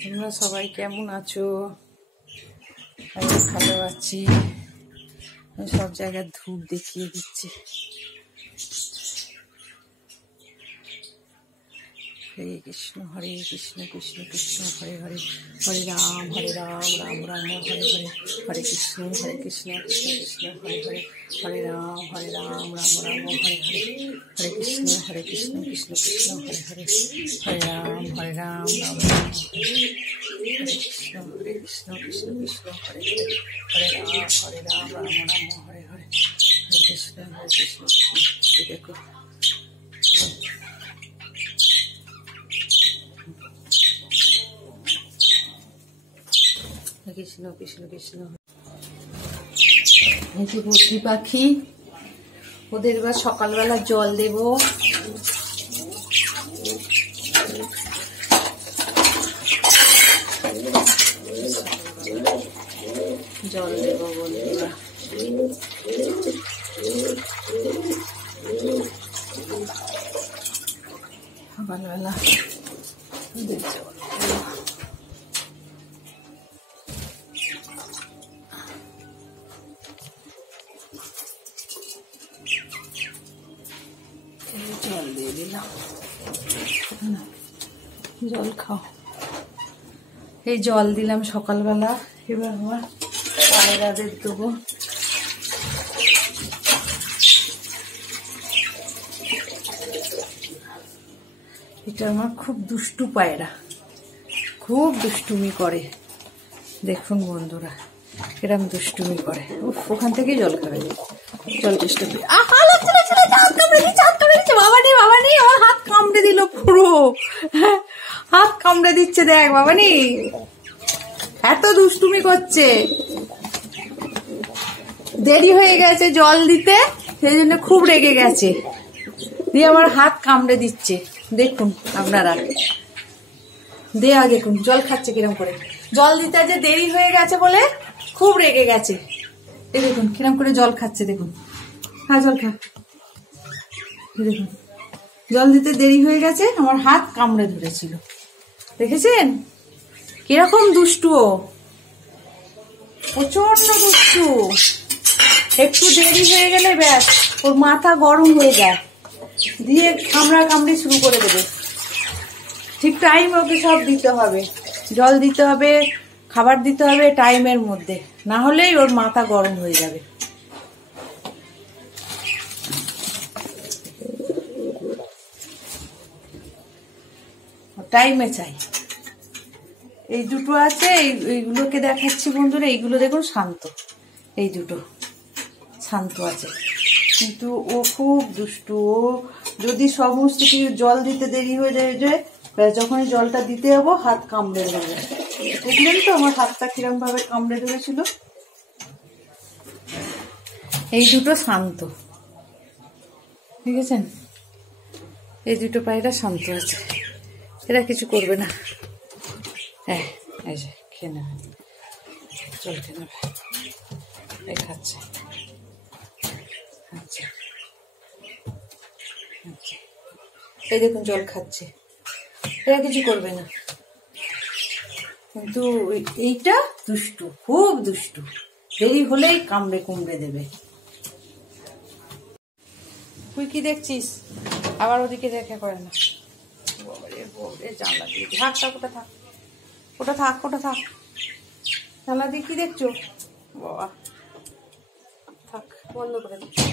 তোমরা সবাই কেমন আছো? আমি ভালো আছি। সব জায়গায় ধূপ দেখিয়ে দিচ্ছি। হরে কৃষ্ণ কৃষ্ণ কৃষ্ণ হরে হরে, হরে রাম রাম রাম হরে হরে, হরে কৃষ্ণ কৃষ্ণ কৃষ্ণ হরে হরে, হরে রাম রাম রাম হরে হরে, হরে কৃষ্ণ কৃষ্ণ কৃষ্ণ হরে হরে, হরে রাম রাম রাম হরে কৃষ্ণ কৃষ্ণ কৃষ্ণ হরে হরে, হরে রাম রাম রাম হরে হরে, হরে কৃষ্ণ কৃষ্ণ কৃষ্ণ। দেখো কৃষ্ণ কৃষ্ণ কৃষ্ণ। এই যে বদ্রি পাখি, ওদের এবার সকালবেলা জল দেব। জল দেব বন্ধুরা। সকালবেলা ওদের জল জল দিয়ে দিলাম। জল খাও। এই জল দিলাম সকালবেলা। এবার আমার পায়রাদের দেবো। এটা আমার খুব দুষ্টু পায়রা, খুব দুষ্টুমি করে। দেখুন বন্ধুরা এরম দুষ্টুমি করে। ওখান থেকে জল খাবে, জল চেষ্টা করি। বাবা নেই, আমার হাত কামড়ে দিল পুরো, হাত কামড়ে দিচ্ছে। দেখ বাবা নেই, এত দুষ্টুমি করছে। দেরি হয়ে গেছে জল দিতে, সেই জন্য খুব রেগে গেছে, দিয়ে আমার হাত কামড়ে দিচ্ছে। দেখুন আপনারা, দেয়া দেখুন জল খাচ্ছে কিরম করে। জল দিতে যে দেরি হয়ে গেছে বলে খুব রেগে গেছে। এই দেখুন কিরম করে জল খাচ্ছে, দেখুন। হ্যাঁ জল খা। দেখুন জল দিতে দেরি হয়ে গেছে, আমার হাত কামড়ে ধরেছিল। দেখেছেন কিরকম দুষ্টু, প্রচন্ড দুষ্টু। একটু দেরি হয়ে গেলে ব্যাস ওর মাথা গরম হয়ে যায়, দিয়ে কামড়ি শুরু করে দেবে। ঠিক টাইম ওকে সব দিতে হবে, জল দিতে হবে, খাবার দিতে হবে টাইমের মধ্যে, না হলেই ওর মাথা গরম হয়ে যাবে। টাইমে চাই। এই দুটো আছে, এইগুলোকে দেখাচ্ছি বন্ধুরা। এইগুলো দেখুন শান্ত, এই দুটো শান্ত আছে, কিন্তু ও খুব দুষ্টু। ও যদি সমস্ত কিছু জল দিতে দেরি হয়ে যায়, যখনই জলটা দিতে যাবো হাত কামড়ে ধরবে। দেখলেন তো আমার হাতটা কিরম ভাবে কামড়ে ধরেছিল। এই দুটো শান্ত, দেখেছেন? এই দুটো পায়রা শান্ত আছে, এরা কিছু করবে না। হ্যাঁ এই যে খেয়ে নেবে, জল খেয়ে নেবে। এই খাচ্ছে, আচ্ছা আচ্ছা, এই দেখুন জল খাচ্ছে, এরা কিছু করবে না। কিন্তু এইটা দুষ্টু, খুব দুষ্টু, দেরি হলেই কামড়ে কুমড়ে দেবে। তুই কি দেখছিস? আবার ওদিকে দেখা করে না। জানলা দিয়ে থাক, ওটা থাক, ওটা থাক, ওটা থাক। জানলা দিয়ে কি দেখছো বাবা? থাক, বন্ধ করে দিচ্ছি।